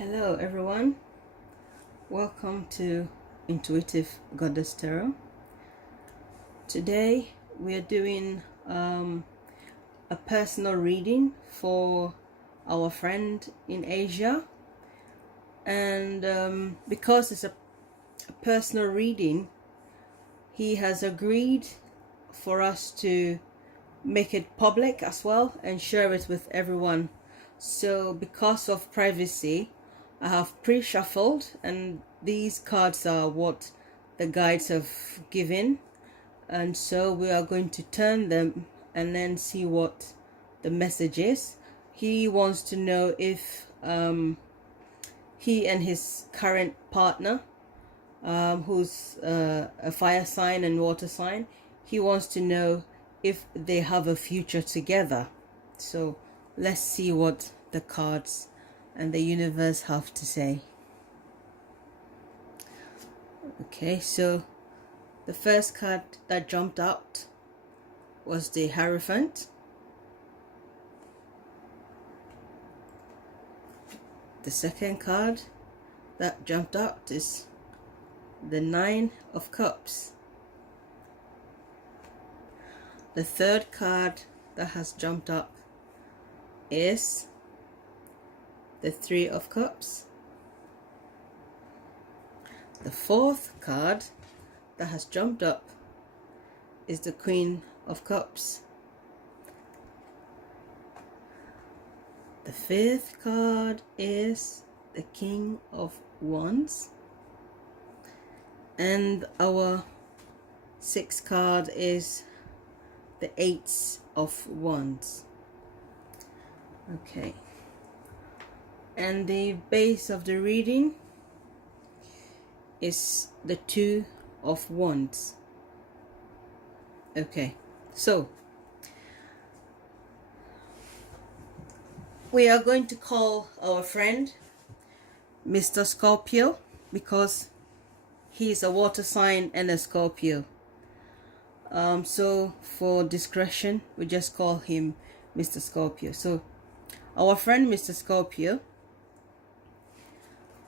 Hello everyone, welcome to Intuitive Goddess Tarot. Today we are doing a personal reading for our friend in Asia, and because it's a personal reading, he has agreed for us to make it public as well and share it with everyone. So because of privacy, I have pre-shuffled, and these cards are what the guides have given, and so we are going to turn them and then see what the message is. He wants to know if he and his current partner, who's a fire sign and water sign, he wants to know if they have a future together. So let's see what the cards and the universe have to say. Okay, so the first card that jumped out was the Hierophant. The second card that jumped out is the Nine of Cups. The third card that has jumped up is the Three of Cups. The fourth card that has jumped up is the Queen of Cups. The fifth card is the King of Wands. And our sixth card is the Eight of Wands. Okay. And the base of the reading is the Two of Wands. Okay, so we are going to call our friend Mr. Scorpio because he's a water sign and a Scorpio. So for discretion, we just call him Mr. Scorpio. So our friend Mr. Scorpio,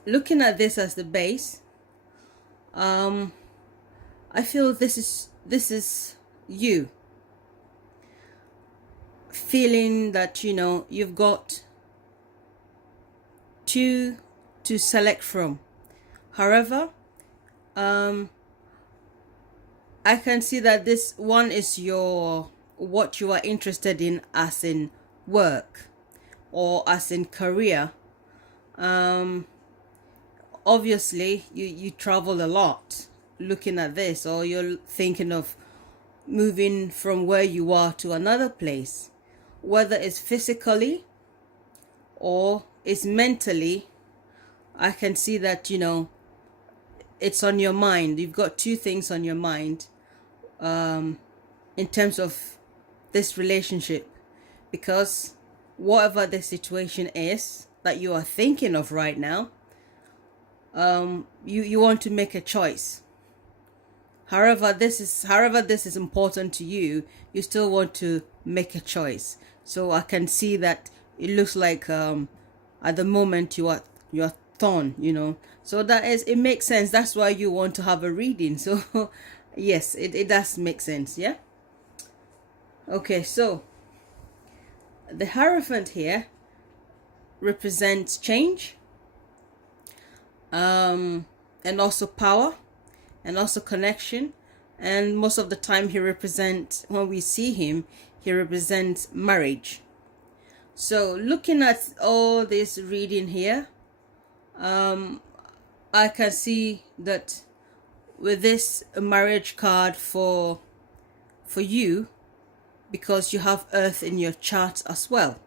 looking at this as the base, I feel this is you feeling that you've got two to select from. However, I can see that this one is what you are interested in, as in work or as in career. Obviously you travel a lot looking at this, or you're thinking of moving from where you are to another place, whether it's physically or it's mentally. I can see that it's on your mind. You've got two things on your mind in terms of this relationship, because whatever the situation is that you are thinking of right now, you want to make a choice. However this is important to you, you still want to make a choice. So I can see that it looks like at the moment you are torn, so it makes sense. That's why you want to have a reading. So yes, it does make sense. Yeah. Okay, so the Hierophant here represents change, and also power, and also connection. And most of the time when we see him, he represents marriage. So looking at all this reading here, I can see that with this marriage card for you, because you have Earth in your chart as well.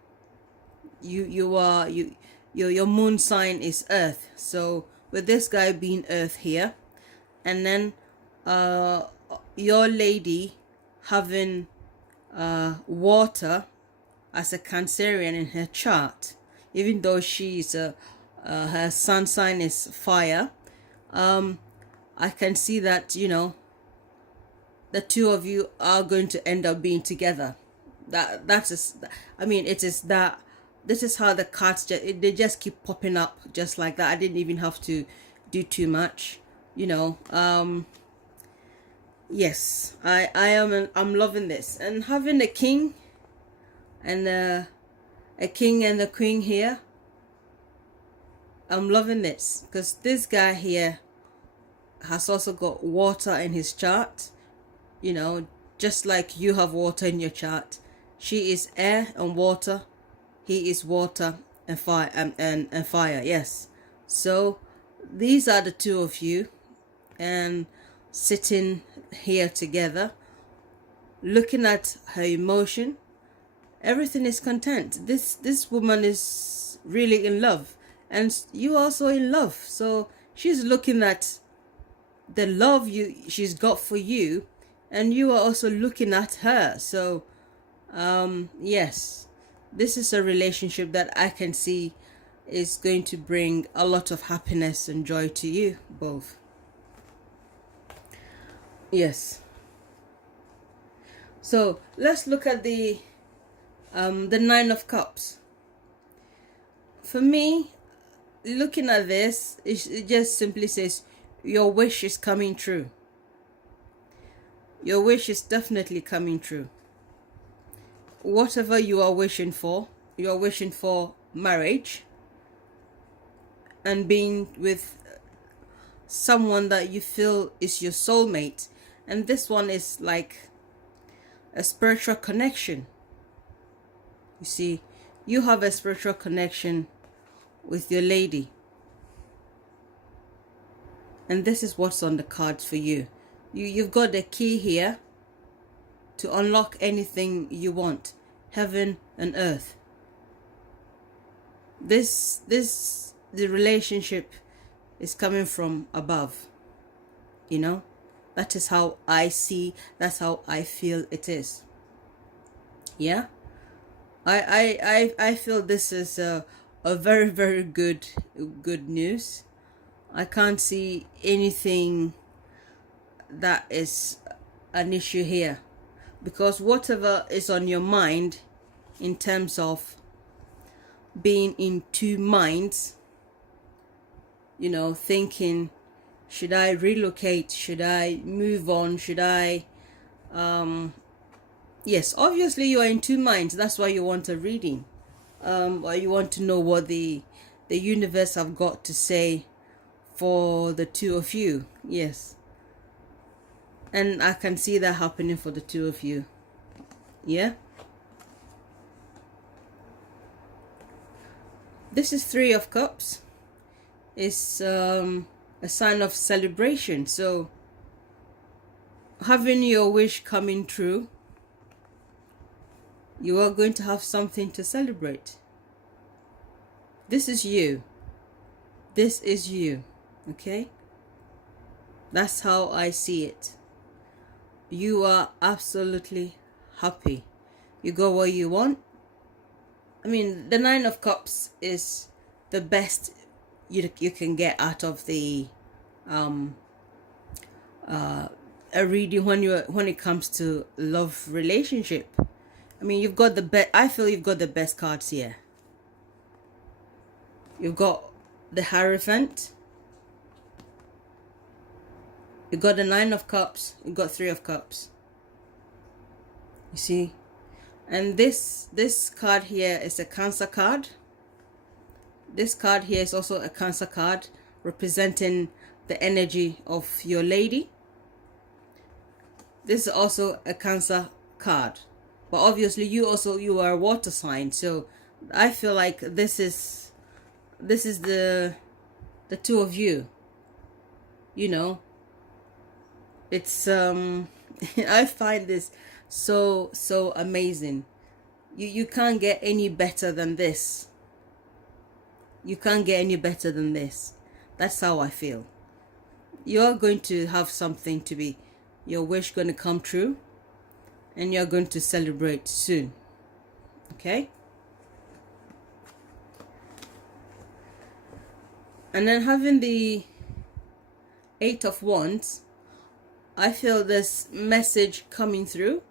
Your moon sign is Earth. So with this guy being Earth here, and then your lady having water as a Cancerian in her chart, even though she's her sun sign is fire, I can see that the two of you are going to end up being together. It is that this is how the cards they just keep popping up just like that. I didn't even have to do too much, you know. Yes, I'm loving this, and having a king and a king and a queen here. I'm loving this because this guy here has also got water in his chart, you know, just like you have water in your chart. She is air and water, he is water and fire, and fire. Yes, so these are the two of you, and sitting here together, looking at her emotion. Everything is content. This woman is really in love, and you also in love. So she's looking at the love she's got for you, and you are also looking at her. So yes, this is a relationship that I can see is going to bring a lot of happiness and joy to you both. Yes, so let's look at the Nine of Cups. For me, looking at this, it just simply says your wish is coming true. Your wish is definitely coming true. Whatever you are wishing for, you're wishing for marriage and being with someone that you feel is your soulmate. And this one is like a spiritual connection. You see, you have a spiritual connection with your lady. And this is what's on the cards for you. You've got the key here to unlock anything you want. Heaven and earth. The relationship is coming from above. You know? That is how I see, that's how I feel it is. Yeah? I feel this is a very, very good news. I can't see anything that is an issue here, because whatever is on your mind in terms of being in two minds, you know, thinking, should I relocate, should I move on, should I yes, obviously you are in two minds. That's why you want a reading, or you want to know what the universe have got to say for the two of you. Yes, and I can see that happening for the two of you. Yeah, this is Three of Cups. It's a sign of celebration. So having your wish coming true, you are going to have something to celebrate. This is you. This is you. Okay? That's how I see it. You are absolutely happy. You got what you want. I mean, the Nine of Cups is the best you can get out of the a reading when it comes to love relationship. I mean, you've got the best. I feel you've got the best cards here. You've got the Hierophant. You've got the Nine of Cups. You've got Three of Cups. You see, and this card here is a Cancer card. This card here is also a Cancer card, representing the energy of your lady. This is also a Cancer card. But obviously you are a water sign, so I feel like this is the two of you. You know, it's I find this so amazing. You can't get any better than this. You can't get any better than this. That's how I feel. You're going to have something to be, your wish going to come true, and you're going to celebrate soon. Okay? And then having the Eight of Wands, I feel this message coming through.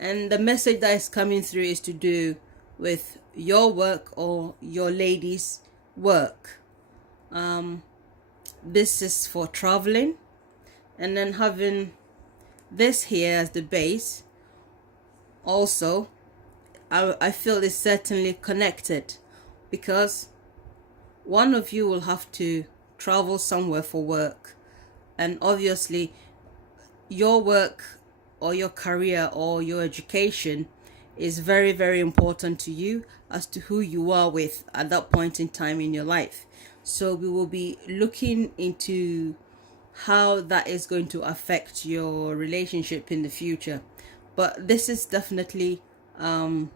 And the message that is coming through is to do with your work or your lady's work. This is for traveling, and then having this here as the base also, I feel is certainly connected, because one of you will have to travel somewhere for work, and obviously your work or your career or your education is very, very important to you as to who you are with at that point in time in your life. So we will be looking into how that is going to affect your relationship in the future. But this is definitely the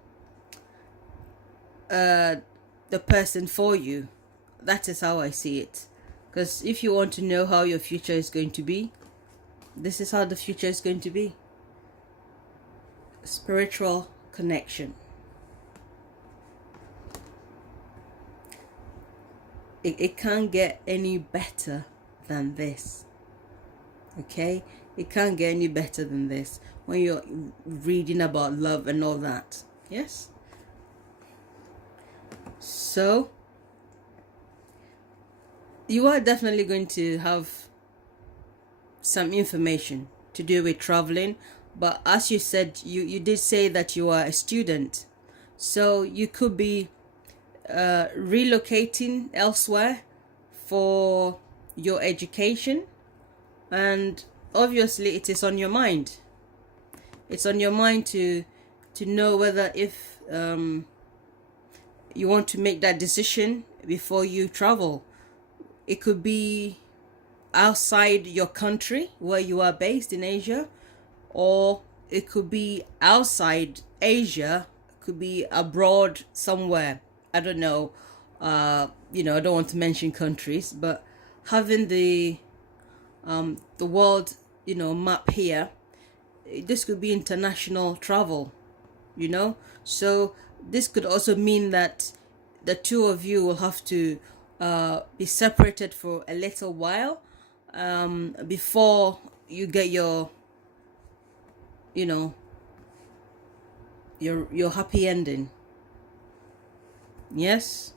person for you. That is how I see it. Because if you want to know how your future is going to be, this is how the future is going to be. Spiritual connection. It can't get any better than this. Okay? It can't get any better than this when you're reading about love and all that. Yes? So, you are definitely going to have some information to do with traveling. But as you said, you did say that you are a student. So you could be relocating elsewhere for your education, and obviously it is on your mind. It's on your mind to know whether if you want to make that decision before you travel. It could be outside your country where you are based in Asia, or it could be outside Asia, could be abroad somewhere. I don't know. I don't want to mention countries, but having the world, map here, this could be international travel, So this could also mean that the two of you will have to be separated for a little while before you get your happy ending. Yes,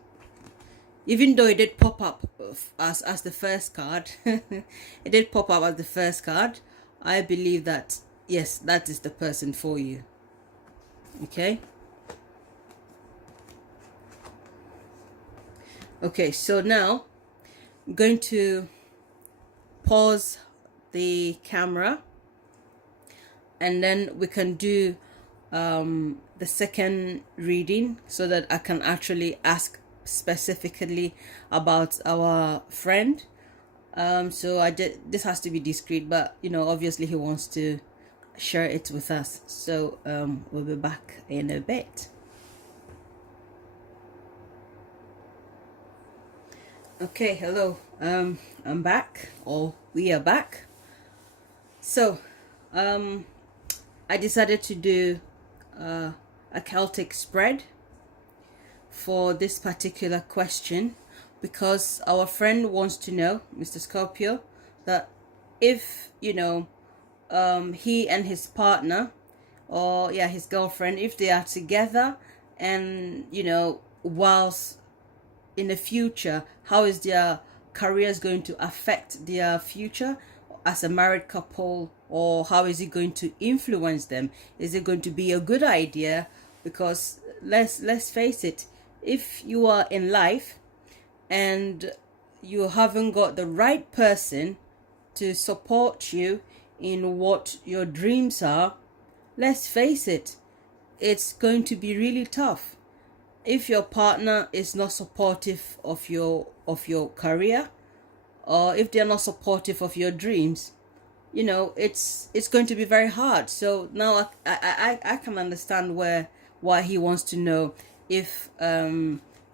even though it did pop up as the first card, it did pop up as the first card. I believe that yes, that is the person for you. Okay. Okay, so now I'm going to pause the camera, and then we can do the second reading so that I can actually ask specifically about our friend. So this has to be discreet, but obviously he wants to share it with us. So we'll be back in a bit. Okay, hello. I'm back, or we are back. So I decided to do a Celtic spread for this particular question, because our friend wants to know, Mr. Scorpio, that if he and his partner, or his girlfriend, if they are together, and whilst in the future, how is their careers going to affect their future as a married couple, or how is it going to influence them? Is it going to be a good idea? Because let's face it, if you are in life and you haven't got the right person to support you in what your dreams are, let's face it, it's going to be really tough. If your partner is not supportive of your career, or if they're not supportive of your dreams, it's going to be very hard. So now I can understand why he wants to know if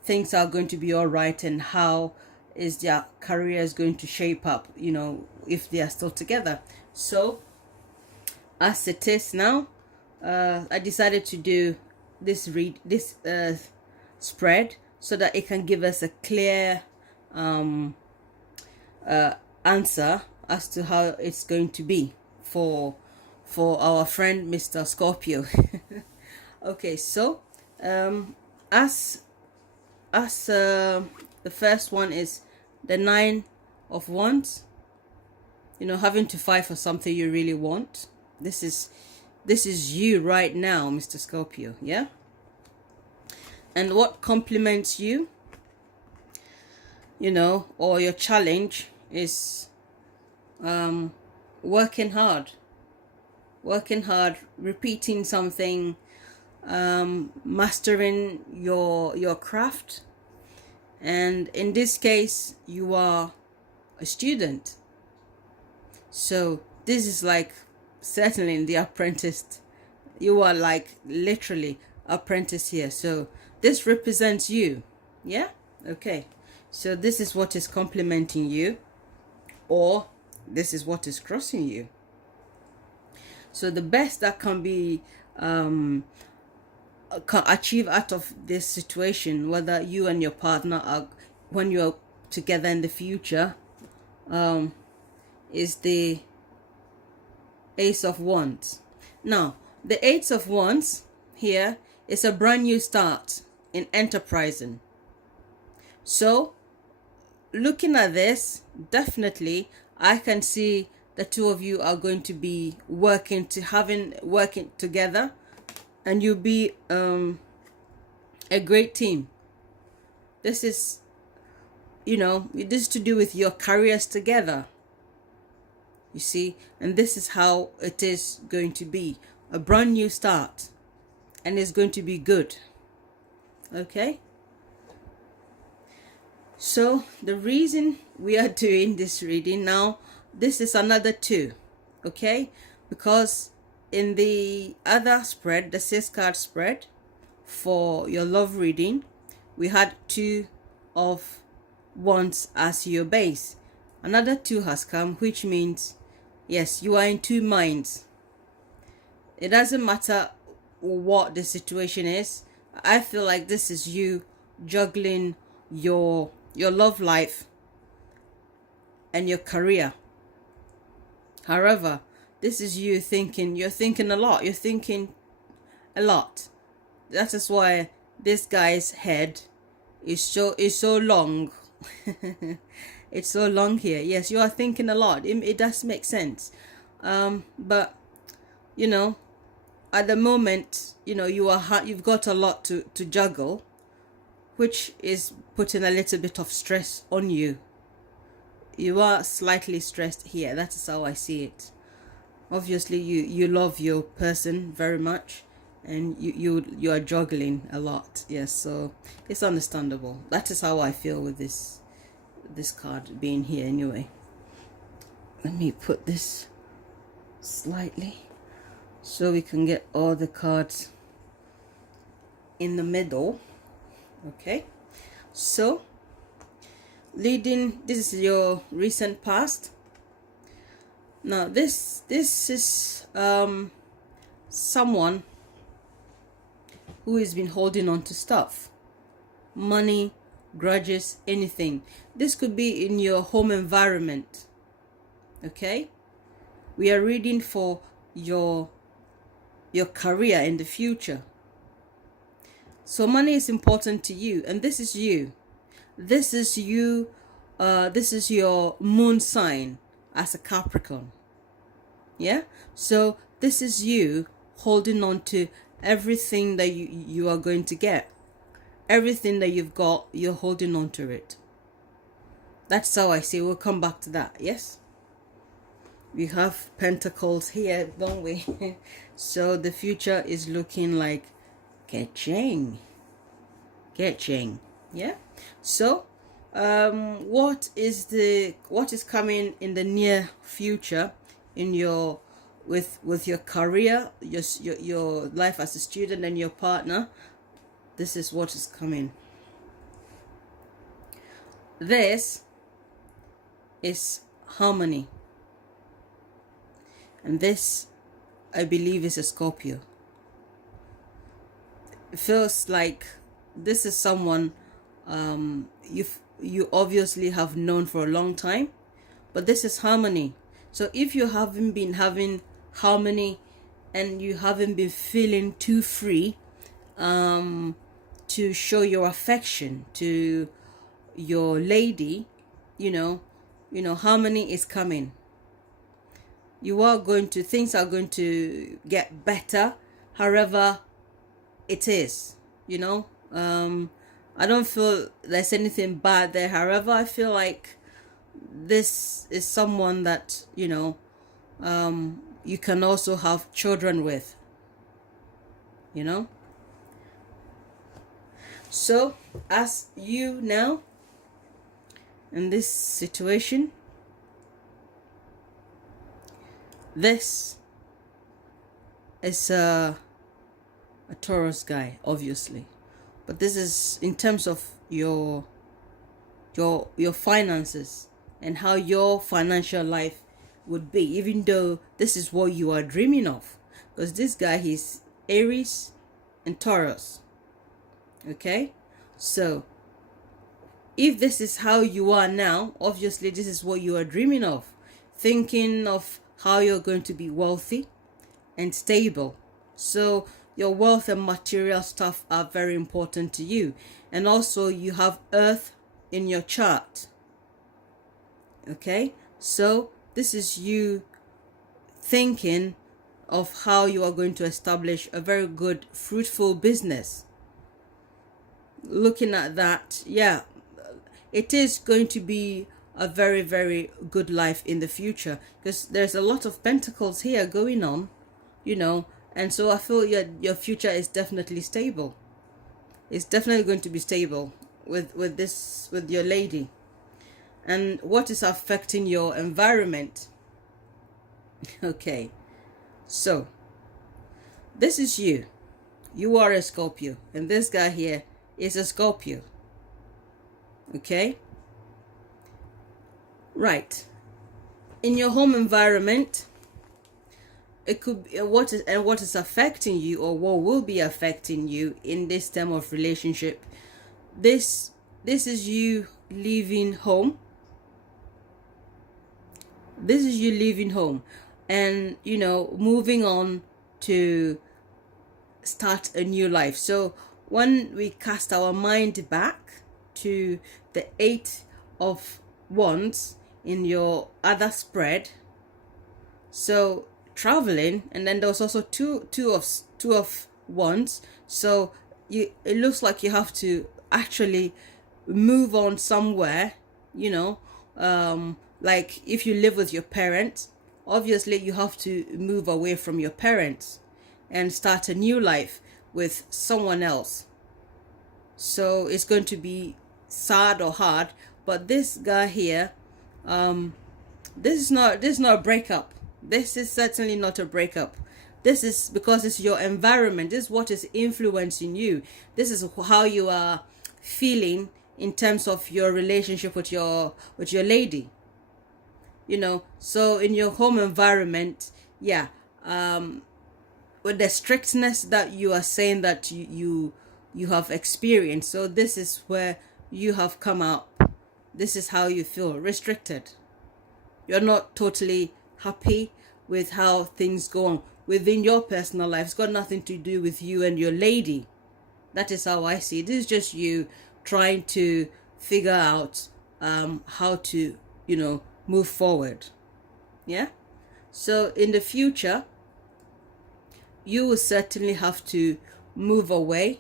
things are going to be all right, and how is their careers going to shape up, if they are still together. So as it is now, I decided to do this spread so that it can give us a clear answer as to how it's going to be for our friend Mr. Scorpio. Okay, so as the first one is the 9 of Wands, having to fight for something you really want. This is you right now, Mr. Scorpio. Yeah. And what complements you, or your challenge is working hard, repeating something, mastering your craft. And in this case, you are a student, so this is like certainly in the apprentice. You are like literally apprentice here, so this represents you. Yeah. Okay, so this is what is complementing you, or this is what is crossing you. So the best that can be achieve out of this situation, whether you and your partner are, when you're together in the future, is the Ace of Wands. Now the Ace of Wands here is a brand new start in enterprising. So looking at this, definitely I can see the two of you are going to be working together, and you'll be a great team. This is this is to do with your careers together, you see, and this is how it is going to be, a brand new start, and it's going to be good. Okay, so the reason we are doing this reading now, this is another 2, okay, because in the other spread, the 6-card spread for your love reading, we had 2 of Wands as your base. Another 2 has come, which means yes, you are in 2 minds. It doesn't matter what the situation is. I feel like this is you juggling your love life and your career. However, this is you thinking. You're thinking a lot. That is why this guy's head is so long. It's so long here. Yes, you are thinking a lot. It does make sense. But at the moment, you've got a lot to juggle, which is putting a little bit of stress on you. You are slightly stressed here. That is how I see it. Obviously, you love your person very much, and you are juggling a lot. Yes, so it's understandable. That is how I feel with this card being here anyway. Let me put this slightly so we can get all the cards in the middle. Okay, so this is your recent past. Now this is someone who has been holding on to stuff, money, grudges, anything. This could be in your home environment. Okay, we are reading for your career in the future. So money is important to you, and this is you. This is you. This is your moon sign as a Capricorn. Yeah, so this is you holding on to everything that you are going to get. Everything that you've got, you're holding on to it. That's how I see. We'll come back to that. Yes, we have Pentacles here, don't we? So the future is looking like Getching. Yeah. So what is coming in the near future in your with your career, your life as a student, and your partner? This is what is coming. This is harmony, and this, I believe, is a Scorpio. It feels like this is someone you obviously have known for a long time, but this is harmony. So if you haven't been having harmony and you haven't been feeling too free to show your affection to your lady, harmony is coming. Things are going to get better, however it is, I don't feel there's anything bad there. However, I feel like this is someone that, you can also have children with, So, as you now, in this situation, this is a Taurus guy, obviously. But this is in terms of your finances and how your financial life would be, even though this is what you are dreaming of. Because this guy, he's Aries and Taurus. Okay? So, if this is how you are now, obviously this is what you are dreaming of. Thinking of how you're going to be wealthy and stable. So, your wealth and material stuff are very important to you. And also you have Earth in your chart. Okay? So, this is you thinking of how you are going to establish a very good, fruitful business. Looking at that, yeah, it is going to be a very, very good life in the future, because there's a lot of pentacles here going on, and so I feel your future is definitely stable. It's definitely going to be stable with your lady. And what is affecting your environment? Okay, so this is you. You are a Scorpio, and this guy here is a Scorpio. Okay? Right. In your home environment, it could be what is affecting you, or what will be affecting you in this time of relationship. This is you leaving home. This is you leaving home and moving on to start a new life. So when we cast our mind back to the 8 of Wands in your other spread, so traveling, and then there was also two of Wands, so it looks like you have to actually move on somewhere, like if you live with your parents, obviously you have to move away from your parents and start a new life with someone else. So it's going to be sad or hard, but this guy here, this is not a breakup. This is certainly not a breakup. This is because it's your environment. This is what is influencing you. This is how you are feeling in terms of your relationship with your lady. So in your home environment, yeah, with the strictness that you are saying that you have experienced, so this is where you have come out. This is how you feel, restricted. You're not totally happy with how things go on within your personal life. It's got nothing to do with you and your lady. That is how I see it. This is just you trying to figure out how to move forward. Yeah. So in the future, you will certainly have to move away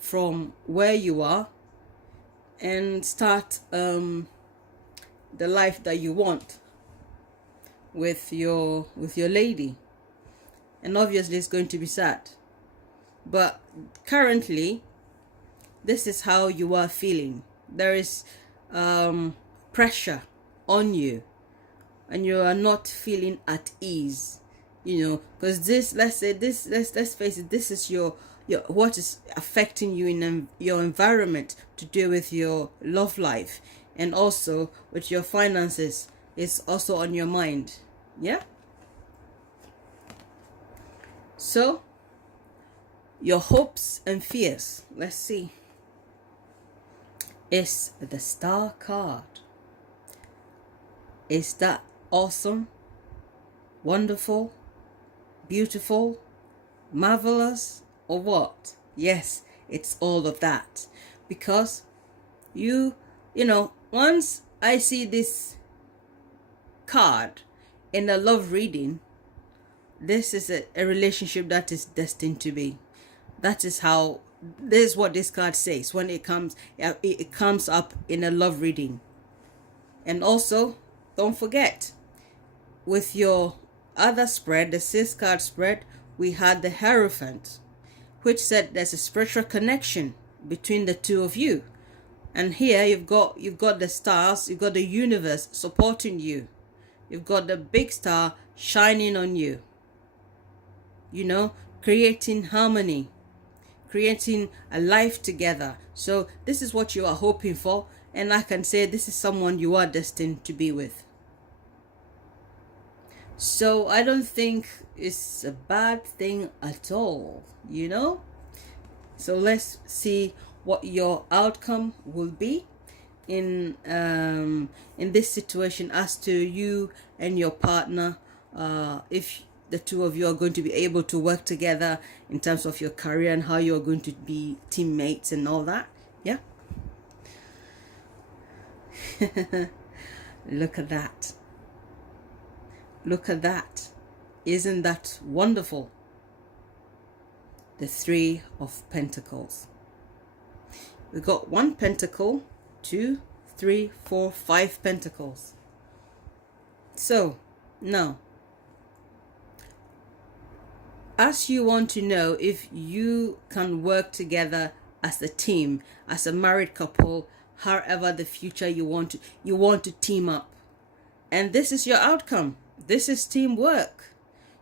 from where you are and start the life that you want with your lady. And obviously it's going to be sad, but currently this is how you are feeling. There is pressure on you, and you are not feeling at ease, because let's face it, this is your what is affecting you in your environment to do with your love life, and also with your finances is also on your mind. Yeah. So your hopes and fears, let's see, is the Star card. Is that awesome, wonderful, beautiful, marvelous, or what? Yes, it's all of that. Because you know, once I see this card in a love reading, this is a relationship that is destined to be. That is how, this is what this card says when it comes up in a love reading. And also, don't forget, with your other spread, the 6-card spread, we had the Hierophant, which said there's a spiritual connection between the two of you. And here you've got the stars, you've got the universe supporting you. You've got the big star shining on you. You know, creating harmony, creating a life together. So this is what you are hoping for. And I can say this is someone you are destined to be with. So I don't think it's a bad thing at all, you know. So let's see what your outcome will be in this situation as to you and your partner, if the two of you are going to be able to work together in terms of your career and how you're going to be teammates and all that. Yeah. Look at that. Look at that. Isn't that wonderful? The 3 of Pentacles. We got 1 pentacle, 2, 3, 4, 5 pentacles. So now, as you want to know if you can work together as a team, as a married couple, however the future you want to team up. And this is your outcome. This is teamwork.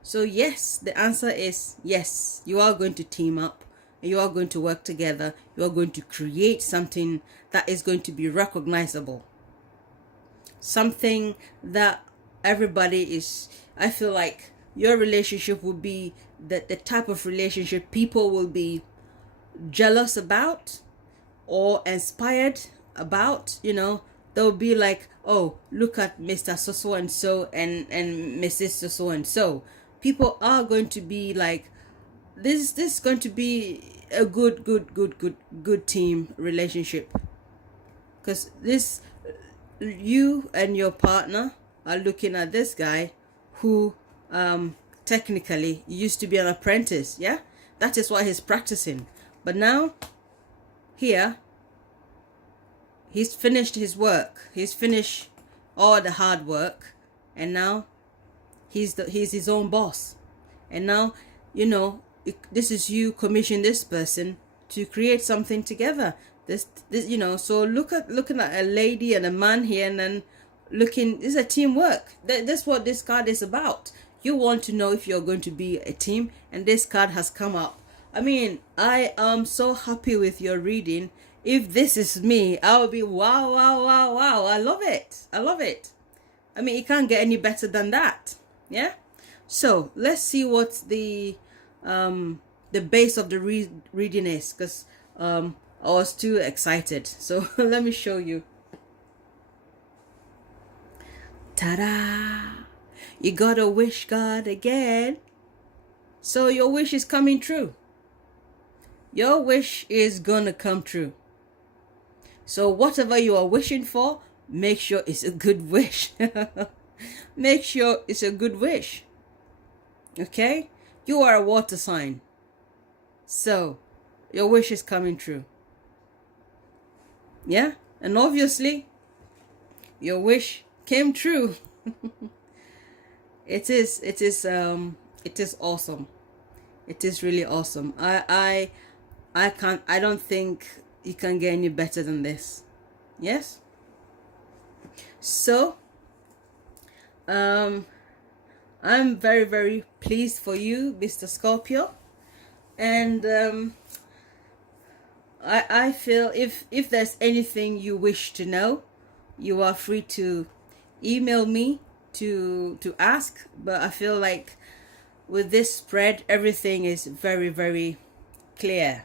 So yes, the answer is yes, you are going to team up. You are going to work together. You are going to create something that is going to be recognizable. Something that everybody is, I feel like your relationship will be the type of relationship people will be jealous about or inspired about. You know, they'll be like, oh, look at Mr. So and so and Mrs. So and so. People are going to be like, this is going to be a good team relationship, because this, you and your partner are looking at this guy who technically used to be an apprentice. Yeah, that is what he's practicing, but now here he's finished his work, he's finished all the hard work, and now he's his own boss. And now, you know, this is you commission this person to create something together. This you know, so looking at a lady and a man here, and then looking, this is a teamwork. That's what this card is about. You want to know if you're going to be a team, and this card has come up. I mean, I am so happy with your reading. If this is me, I will be wow. I love it. I mean, it can't get any better than that. Yeah. So let's see what the base of the reading is, because I was too excited. So let me show you. Ta-da! You gotta wish God again. So your wish is coming true. Your wish is gonna come true. So whatever you are wishing for, make sure it's a good wish. Make sure it's a good wish. Okay? You are a water sign. So your wish is coming true. Yeah? And obviously, your wish came true. It is awesome. It is really awesome. I don't think you can get any better than this. Yes? So I'm very, very pleased for you, Mr. Scorpio. And I feel if there's anything you wish to know, you are free to email me to ask. But I feel like with this spread, everything is very, very clear.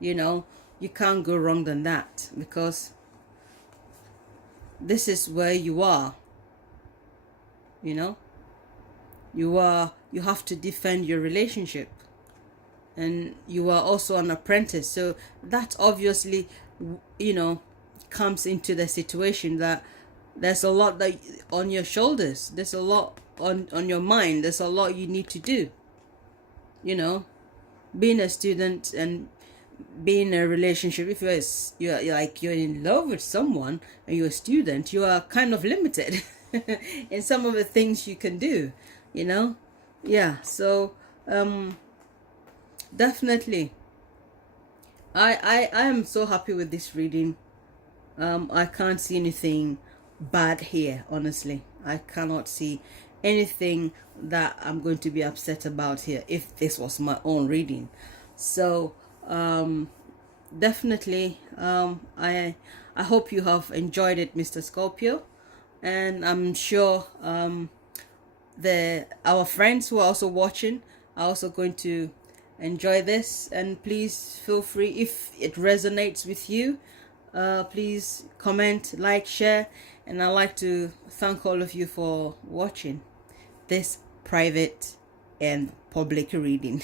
You know, you can't go wrong than that, because this is where you are. You know, you have to defend your relationship. and you are also an apprentice. So that obviously, you know, comes into the situation that there's a lot that on your shoulders, there's a lot on your mind, there's a lot you need to do. You know, being a student and being in a relationship, if you're in love with someone and you're a student, you are kind of limited in some of the things you can do, you know. Yeah, so definitely I am so happy with this reading. I can't see anything bad here, honestly. I cannot see anything that I'm going to be upset about here if this was my own reading. So definitely I hope you have enjoyed it, Mr. Scorpio, and I'm sure our friends who are also watching are also going to enjoy this. And please feel free, if it resonates with you, please comment, like, share, and I'd like to thank all of you for watching this private and public reading.